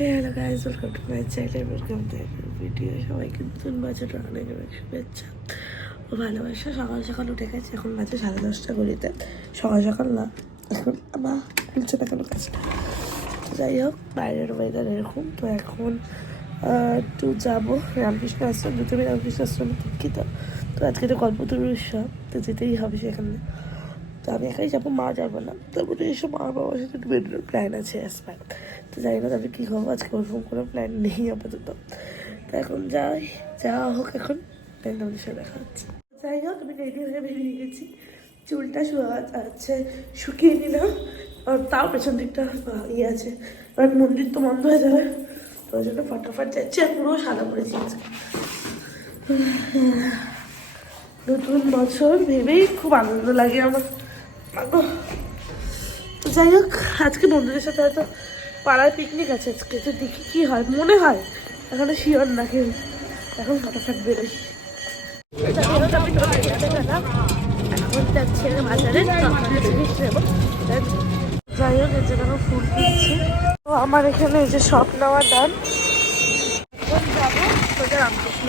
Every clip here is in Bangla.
Hello guys, welcome to my channel, welcome to video. সবাইকে নতুন বছর অনেক অনেক শুভেচ্ছা ও ভালোবাসা। সকাল সকাল উঠে গেছে, এখন বাজে 10:30 ঘড়িতে। সকাল সকাল না, এখন আবার খুলছে না কেন কাজটা। তো যাই হোক, বাইরের ওয়েদার এরকম। তো এখন একটু যাবো রামকৃষ্ণ আশ্রম, দুটোই রামকৃষ্ণ আশ্রমে দীক্ষিত। তো আজকে তো কল্পতরু উৎসব, তো যেতেই হবে সেখানে। তো আমি একাই যাবো, মা যাবো না। তারপরে এসব মা বাবার সাথে একটু বেরোনোর প্ল্যান আছে আসবার। তো জানি না তবে কী হবো, আজকে ওরকম কোনো প্ল্যান নেই আপাতত। তো এখন যাওয়া হোক এখন, তাই তোমাদের সাথে দেখা হচ্ছে। যাই হোক, আমি রেডি হয়ে বেরিয়ে গেছি। চুলটা শুকিয়ে নিলাম, আর তাও পেছন দিকটা ইয়ে আছে, এবার মন্দির তো বন্ধ হয়ে যাবে। তো ওই জন্য ফটাফট যাচ্ছি, আর পুরো সাদা পড়েছি আজকে। নতুন বছর ভেবেই খুব আনন্দ লাগে আমার। তো যাই হোক, আজকে বন্ধুদের সাথে হয়তো পাড়ায় পিকনিক আছে আজকে, তো দেখি কী হয়। মনে হয় এখনো শিওর না কেউ, এখন ফটাফট বেরোই। এখন যাচ্ছি বাজারে, জিনিস নেবো। যাই হোক, এই যে দেখো ফুল কিনছি। তো আমার এখানে এই যে শপ নেওয়া ডান। এখন যাবো সোজা রামকৃষ্ণ।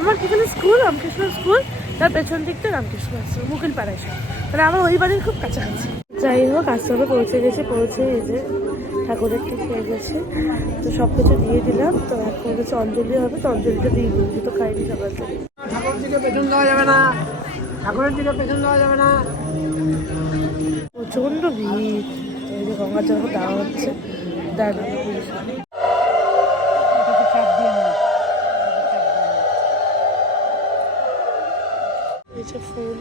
আমার এখানে স্কুল, রামকৃষ্ণ স্কুল, তার পেছন দিকটা রামকৃষ্ণ আশ্রম, মুকিল পাড়ায় সব, মানে আমার ওই বাড়ির খুব কাছাকাছি। যাই হোক, আশ্রমে পৌঁছে এই যে ঠাকুরের ঠিক হয়ে গেছে। তো সব কিছু দিয়ে দিলাম। তো এখন হচ্ছে অঞ্জলি হবে, তো অঞ্জলিটা দিয়ে দিই, তো খাইনি সকাল থেকে। ঠাকুরের দিকে পেছন দেওয়া যাবে না, ঠাকুরের দিকে পেছন দেওয়া যাবে না। প্রচণ্ড ভিড়। তো এই যে গঙ্গার জল দেওয়া হচ্ছে, দাঁড়ানো এই যে ফুল,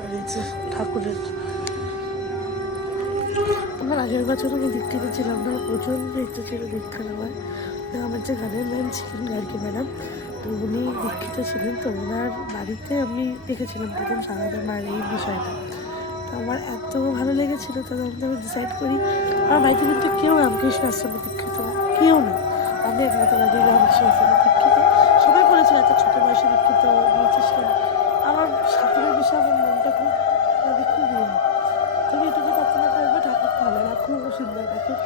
আর এই যে ঠাকুরের। আমার আগের বছর আমি দীক্ষিতে ছিলাম না, প্রচণ্ড ইচ্ছে ছিল দীক্ষা নেওয়ার। আমার যে গানের ম্যাম ছিলেন গার্গী ম্যাডাম, তো উনি দীক্ষিত ছিলেন। তো ওনার বাড়িতে আমি দেখেছিলাম প্রথম সারাদা মার এই বিষয়টা। তো আমার এত ভালো লেগেছিলো, তখন আমি ডিসাইড করি। আমার বাড়িতে কিন্তু কেউ রামকৃষ্ণ আশ্রমে দীক্ষিত না, কেউ না। আমি একমাত্র বাড়ি রামকৃষ্ণ আশ্রমে দীক্ষিত। সবাই বলেছিল এত ছোটো বয়সে দীক্ষিত নিয়েছিস কেন। আমার ঠাকুরের বিষয়ে আমার মনটা খুব খুব ইয়ে। তুমি এটুকু প্রার্থনা করবো, ঠাকুর ভালো রাখুক, সুন্দর রাখুক।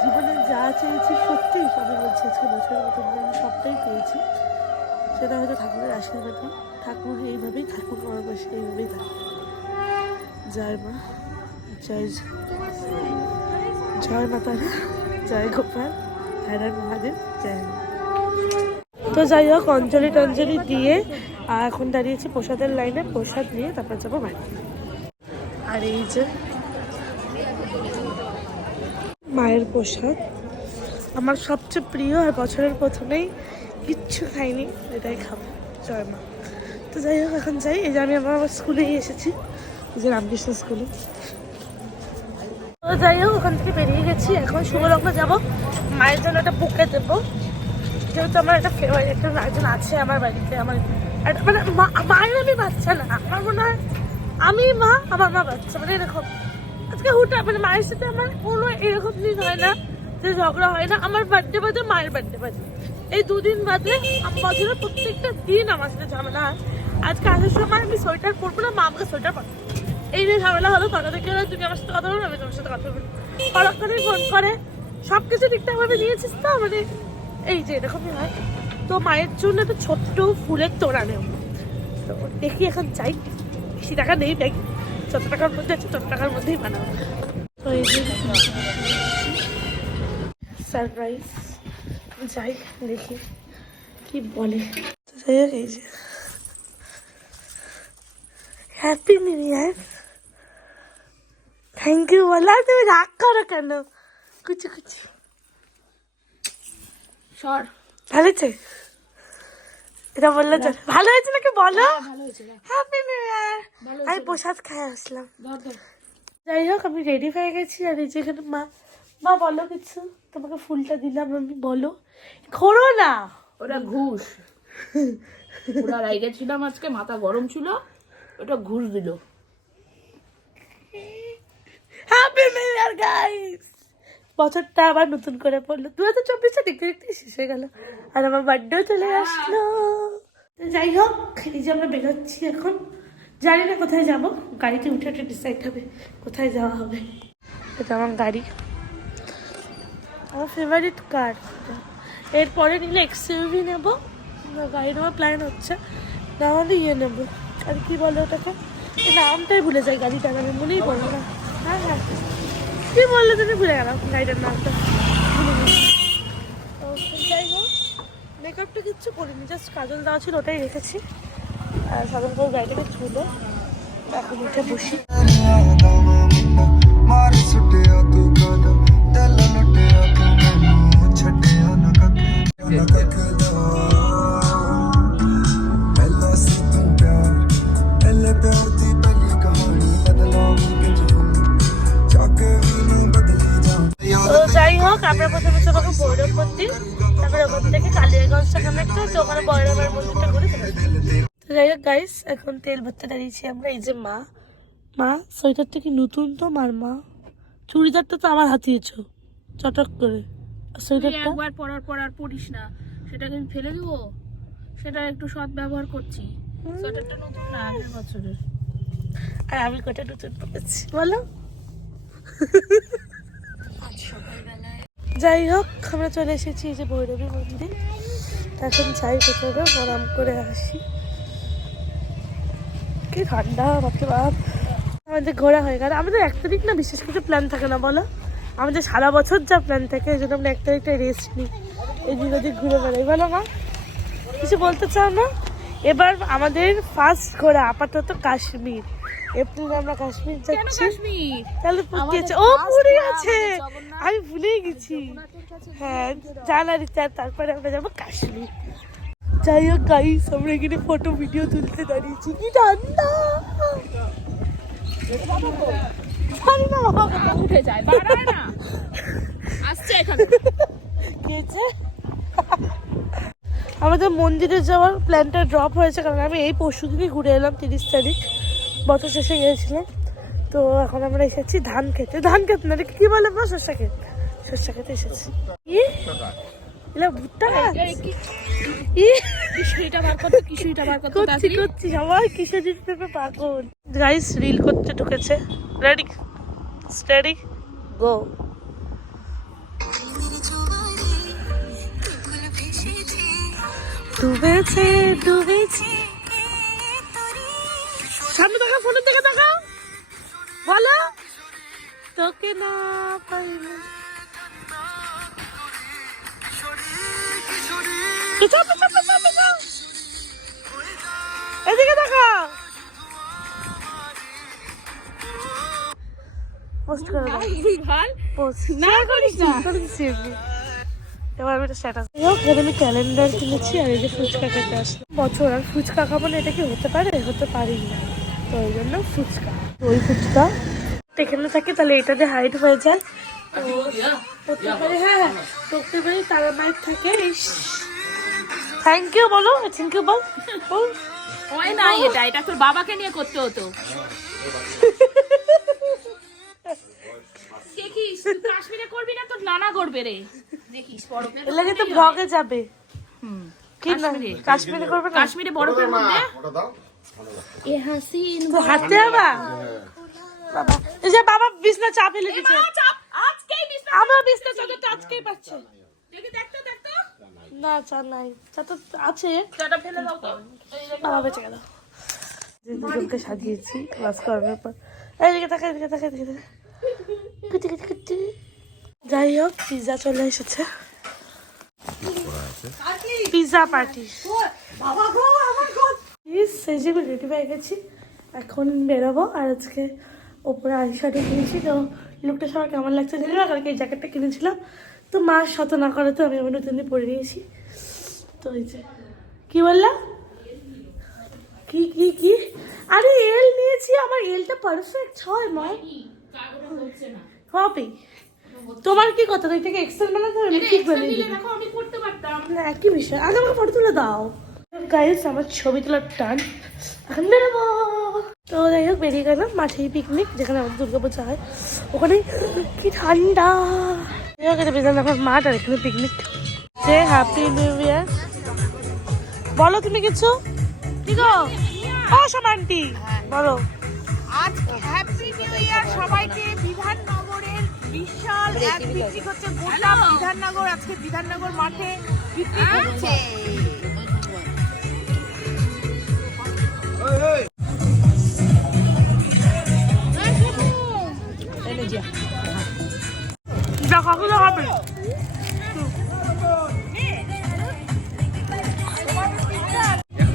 জীবনে যা চেয়েছি সত্যিই সবই বলছি, আজকে বছরের মতো আমি সবটাই পেয়েছি। সেটা হয়তো ঠাকুরের আশীর্বাদই। ঠাকুর এইভাবেই থাকুক আমার পাশে, এইভাবেই থাকুক। জয় মা, জয় মাতারা, জয় গোপাল, হর হর মহাদেব, জয় মা। তো যাই হোক, অঞ্জলি টঞ্জলি দিয়ে এখন দাঁড়িয়েছি প্রসাদের লাইনে। প্রসাদ নিয়ে তারপর যাবো বাড়ি। আর এই যে মায়ের প্রসাদ, আমার সবচেয়ে প্রিয়। আর বছরের প্রথমেই কিচ্ছু খাইনি, এটাই খাবো। জয় মা। তো যাই হোক, এখন যাই। এই যে আমি আমার স্কুলেই এসেছি, এই যে রামকৃষ্ণ স্কুলে। তো যাই হোক, ওখান থেকে বেরিয়ে গেছি। এখন শুভলগ্ন যাবো, মায়ের জন্য একটা বুকে দেবো। যেহেতু আমার একটা ফেভারিট একটা একজন আছে আমার বাড়িতে, আমার একটা মানে মায়ের আমি বাচ্চা না, আমার মনে হয় আমি মা, আমার মা বাচ্চা, মানে এরকম। আজকে মানে মায়ের সাথে আমার কোনো এরকম দিন হয় না যে ঝগড়া হয় না। আমার বার্থডে বাদে মায়ের বার্থডে বাদে, এই দুদিন বাদে বছরের প্রত্যেকটা দিন আমার সাথে ঝামেলা হয়। আজকে আসার সময় আমি সোয়েটার পরবো না, মা আমাকে সোয়েটার পরবো, এই নিয়ে ঝামেলা হলো। কথা থেকে তুমি আমার সাথে কথা বলো, আমি তোমার সাথে কথা বলবো। পরক্ষণেই ফোন করে, সব কিছু ঠিকঠাক ভাবে নিয়েছিস তো, মানে এই যে এরকমই হয়। তো মায়ের জন্য একটা ছোট্ট ফুলের তোড়া নেব। তো দেখি এখন চাই, বেশি টাকা নেই ব্যাগে, যত টাকার মধ্যে আছে তত টাকার মধ্যেই বানাবো। তো এই যে সারপ্রাইজ, যাই দেখি কি বলে। তো যাই হোক, এই যে happy new year, thank you বলা। তুমি রাগ করো কেন? কুচি কুচি সর, ভালো হয়েছে এটা বললে তো? ভালো হয়েছে নাকি বলো? হ্যাপি নিউ ইয়ার। আমি প্রসাদ খাই আসলাম। যাই হোক, আমি রেডি হয়ে গেছি। আর এই যেখানে মা বলো কিছু, তোমাকে ফুলটা দিলাম আমি, বলো। খোড়ো না, ওটা ঘুষ। ওরা রাইডে ছিলাম আজকে, মাথা গরম ছিল, ওটা ঘুষ দিল। হ্যাপি নিউ ইয়ার গাইস। বছরটা আবার নতুন করে পড়লো, 2024 দেখতে দেখতে শেষ হয়ে গেল, আর আমার বার্থডেও চলে আসলো। যাই হোক, এই যে আমরা বেরোচ্ছি এখন। জানি না কোথায় যাব, গাড়িতে উঠে উঠে ডিসাইড হবে কোথায় যাওয়া হবে। এটা আমার গাড়ি। আমার ফেভারিট কার। এরপরে নিলে এক্সইউভি নেবো, গাড়ি নেওয়ার প্ল্যান হচ্ছে, না হলে ইয়ে নেবো, আর কি বলে ওটাকে, এই নামটাই ভুলে যাই গাড়িটার, আমি মনেই পড়লো না। হ্যাঁ হ্যাঁ, কি বললে তুমি, ভুলে গেলাম গাড়িটার নামটা, ভুলে গেছি। তো যাই হোক, মেকআপটা কিচ্ছু করিনি, জাস্ট কাজল দেওয়া ছিল ওটাই রেখেছি। আর সাধারণ করে গাড়িটাকে ছুলো, এখন উঠে বসি। তো যাই হোক, আমরা প্রথমে চলে ভৈরব মন্দির, তারপরে ওখান থেকে কালিয়াগঞ্জটা কানেক্ট, তো ওখানে বয়রামের মন্দিরটা ঘুরে চলে যাবো। তো যাই হোক গাইস, এখন তেল ভরতে দাঁড়িয়েছি আমরা। এই যে মা, মা সোয়েটারটা কি নতুন তো মার, মা চুড়িদারটা তো আমার হাতিয়েছ চটক করে, সোয়েটারটা একবার পরার পর আর পরিস না, সেটা কিন্তু ফেলে দিব, সেটা একটু সৎ ব্যবহার করছি। সোয়েটারটা নতুন না, আগের বছরের। আর আমি কটা নতুন পরেছি বলো। যাই হোক, আমরা চলে এসেছি এই যে ভৈরবী মন্দির, এখন যাই ভেতরে প্রণাম করে আসি। কি ঠান্ডা বাপরে বাপ। আমাদের ঘোরা হয়ে গেল, আমাদের 1 তারিখ না বিশেষ কিছু প্ল্যান থাকে না বলো, আমাদের সারা বছর যা প্ল্যান থাকে, এই জন্য আমরা 1 তারিখটা রেস্ট নিই, এদিক ওদিক ঘুরে বেড়াই। বলো মা, কিছু বলতে চাও না? এবার আমাদের ফার্স্ট ঘোরা আপাতত কাশ্মীর, এপ্রিলে আমরা কাশ্মীর যাচ্ছি। তাহলে পুরী ও পুরী আছে, আমি ভুলেই গেছি। হ্যাঁ, জানুয়ারি 4, তারপরে আমরা যাবো কাশ্মীর। যাই হোক গাইস, আমরা এখানে ফটো ভিডিও তুলতে দাঁড়িয়েছি, কি ঠান্ডা। উঠে যায়, বাড়ায় না, আসছে এখানে। কি হয়েছে? আমাদের মন্দিরে যাওয়ার প্ল্যানটা ড্রপ হয়েছে, কারণ আমি এই পরশুদিনই ঘুরে এলাম, 30 তারিখ বছর শেষে গিয়েছিলাম। তো এখন আমরা এসেছি ধান খেতে, ধান খেতে না কি বলে বা, শস্য খেতে, শস্য খেতে এসেছি। কি এলা ভুট্টা করছি, সবাই কিসে দিতে পাগল। গাইস রিল করতে ঢুকেছে, রেডি স্টেডি গো। ডুবেছে ডুবেছে, সামনে দেখা, ফোনের দিকে দেখা, বলো তোকে না পাইলে। এদিকে দেখা, পোস্ট করে দাও, পোস্ট না করিস না, করে দিচ্ছি এমনি। এবার আমি এটা স্ট্যাটাস আমি ক্যালেন্ডার কিনেছি, আর এই যে ফুচকা খেতে আসলাম বছর, আর ফুচকা খাবো না এটা কি হতে পারে, হতে পারি না, তো ওই জন্য ফুচকা। ওই ফুচকা এখানে থাকে, তাহলে এটা যে হাইট হয়ে যায়, তো করতে পারি। হ্যাঁ হ্যাঁ, করতে পারি, তারা মাইক থাকে। থ্যাংক ইউ বলো, থ্যাংক ইউ বল বল। হয় না, এটা তোর বাবাকে নিয়ে করতে হতো। দেখিস কাশ্মীরে করবি না, তোর নানা করবে রে, দেখিস বরফে এলাকে তো ব্লগে যাবে। কি না কাশ্মীরে করবে না, কাশ্মীরে বরফের মধ্যে এ হাসিন তো হাতে আবা বাবা, এই যে বাবা বিছনা চাপ ফেলে দিয়েছে, আজকেই বিছনা, আমরা বিছনা চাদরটা আজকেই পাচ্ছে। দেখি দেখতো না চা নাই, চা তো আছে, চাটা ফেলে দাও তো। বাবা বেঁচে গেল। দুজনকে সাজিয়েছি ক্লাস করানোর পর, এইদিকে তাকা, এদিকে তাকা, এদিকে তাকা, কুটি কুটি কুটি। যাই হোক, পিৎজা চলে এসেছে, পিৎজা পার্টি। সেই যে রেডি হয়ে গেছি, এখন বেরোবো। আর আজকে ওপরে আইশ্যাডো কিনেছি, তো লুকটা সবার কেমন লাগছে জানি না, কালকে এই জ্যাকেটটা কিনেছিলাম, তো মার সাথে না করে তো আমি আমার নতুন পরে নিয়েছি। তো এই যে কি বললাম, কি কি কি, আরে এল নিয়েছি, আমার এলটা পারফেক্ট হয় মা, হবে। তোমার কি কথা, তুই থেকে এক্সেল বানাতে হবে, ঠিক বানিয়ে দিবি, আমি করতে পারতাম না একই বিষয়। আগে আমাকে ফটো তুলে দাও গাইস, আমার ছবি তোলার টান, এখন বেরোবো। তো যাই হোক, বেরিয়ে গেলাম মাঠেই পিকনিক, যেখানে আমাদের দুর্গাপূজা হয়, ওখানে কি ঠান্ডা। যাই হোক, এটা বেজান আমার মাঠ, আর এখানে পিকনিক। যে হ্যাপি নিউ ইয়ার বলো তুমি কিছু, কি গো ও সমান্তি বলো। আজ হ্যাপি নিউ ইয়ার সবাইকে, বিধাননগরের বিশ্ব স্পেশাল এক পিকনিক হচ্ছে গোটা বিধাননগর, আজকে বিধাননগর মাঠে পিকনিক হচ্ছে।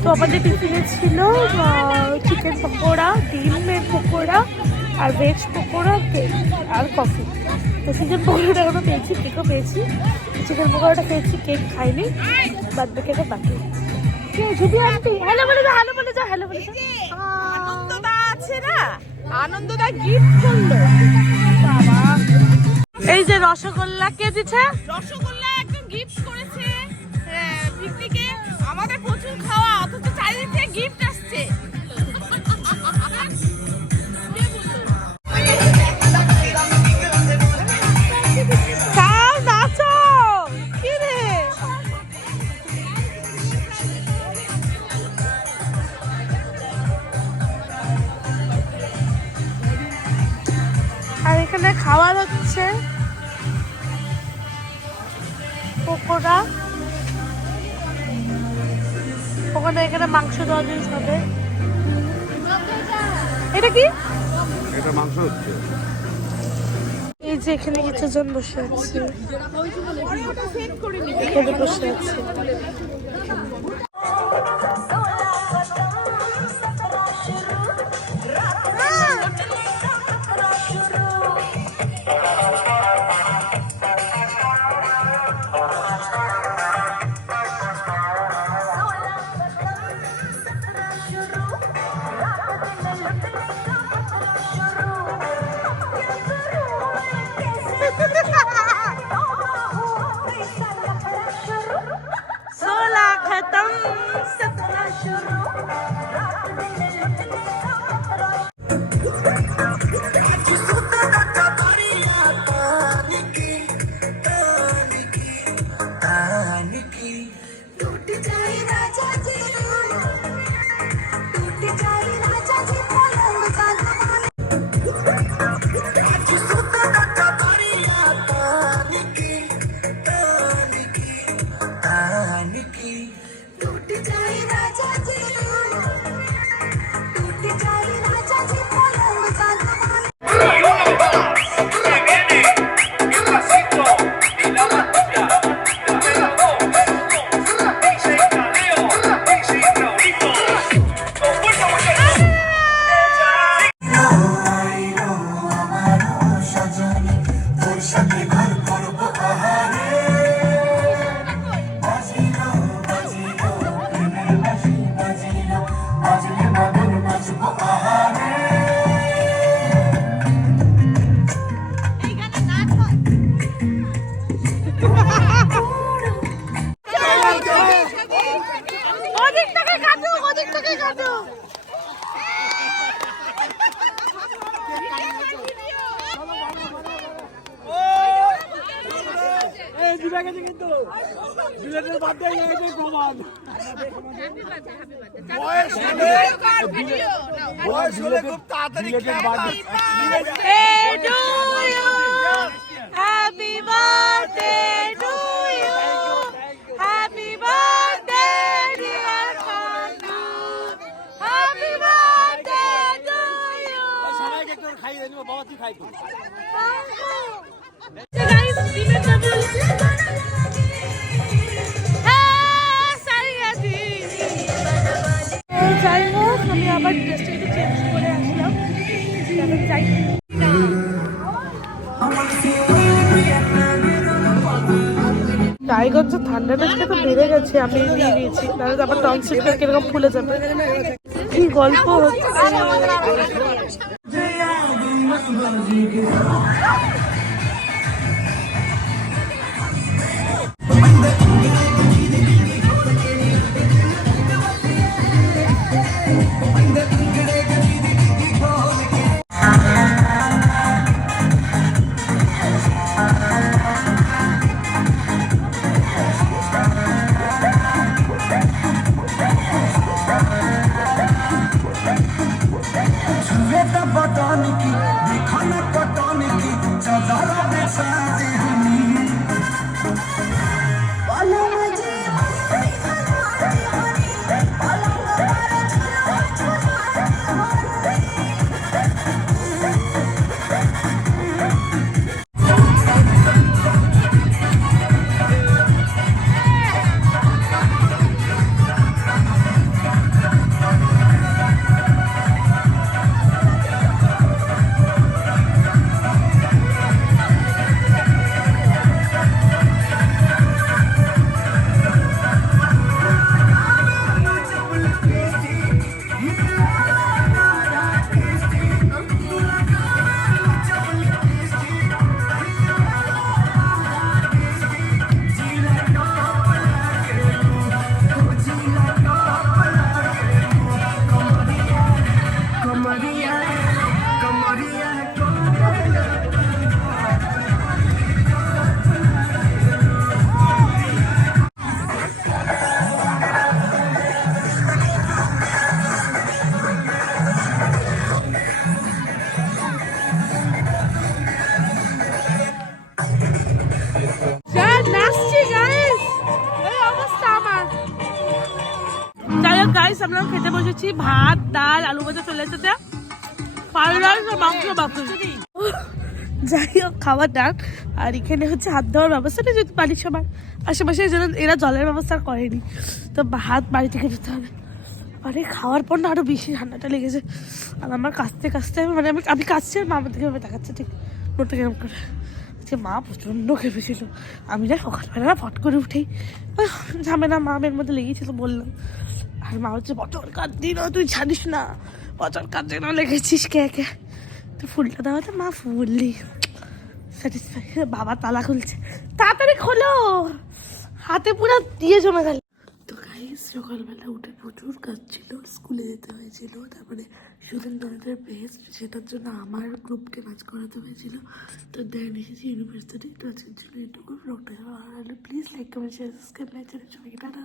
তো আমাদের টিফিনে ছিল চিকেন পকোড়া, ডিমের পকোড়া আর ভেজ পকোড়া, কেক আর কফি। তো চিকেন পকোড়াটা এখনো পেয়েছি, কেকও পেয়েছি। চিকেন পকোড়াটা পেয়েছি, কেক খাইনি, বাদ বাকি একটা বাকি। যদি আন্টি হ্যালো বলে যাও, হ্যালো বলে যাও, হ্যালো বলে যাও। আনন্দদা আছে না, আনন্দদা গিফট করলো। বাবা এই যে রসগোল্লা কে দিচ্ছে? রসগোল্লা একদম গিফট করেছে পিকনিকে। আমাদের প্রচুর খাওয়া, অথচ চারিদিক থেকে গিফট আসছে। আর এখানে খাবার হচ্ছে পকোড়া, ওখানে এখানে মাংস দেওয়া জিনিস হবে। এটা কি? এটা মাংস হচ্ছে। এই যে এখানে কিছু জন বসে আছে, এখানে বসে আছে। যাই হোক, আমি আবার ড্রেসটা একটু চেঞ্জ করে আসলাম। যাই রায়গঞ্জে ঠান্ডাটা তো বেড়ে গেছে, আমি নিয়ে নিয়েছি, তাহলে আবার টনসিলটা কিরকম ফুলে যাবে। কি গল্প হচ্ছে। पता नहीं की देखा ना पता नहीं की হোক গাইস, আমরা খেতে বসেছি, ভাত ডাল আলু ভাজা চলে এসেছে, ফ্রাইড রাইস আর মাংস বাকি। যাই হোক খাবার ডাল। আর এখানে হচ্ছে হাত দেওয়ার ব্যবস্থাটা যদি বাড়ির সবার আশেপাশে যেন এরা জলের ব্যবস্থা করেনি, তো হাত বাড়ি থেকে যেতে হবে। মানে খাওয়ার পর না আরো বেশি ঠান্ডাটা লেগেছে। আর আমার কাছতে কাছতে মানে আমি কাছছি আর মা আমার দিকে দেখাচ্ছে ঠিক নোটটা কেমন করে। আজকে মা প্রচণ্ড খেপেছিল। আমি না সকালবেলা ফট করে উঠেই ঝামেলা মামের মধ্যে লেগেছিল বললাম। আর মা হচ্ছে বছর কাঁদ দিন তুই জানিস না, বছর কাঁদ দিন লেগেছিস কে কে, তুই ফুলটা দেওয়াতে মা ফুললি স্যাটিসফাই। বাবা তালা খুলছে, তাড়াতাড়ি খোলো, হাতে পুরো দিয়ে জমে গেল। তো গাইস সকালবেলা উঠে প্রচুর কাজ ছিল, স্কুলে যেতে হয়েছিল, তারপরে সুরেন্দ্রনাথের বেস্ট সেটার জন্য আমার গ্রুপকে নাচ করাতে হয়েছিল। তো দেন এসেছি ইউনিভার্সিটি, তো আজকের জন্য এটুকু ব্লগটা। Please like comment share subscribe my channel. সবাইকে টাটা।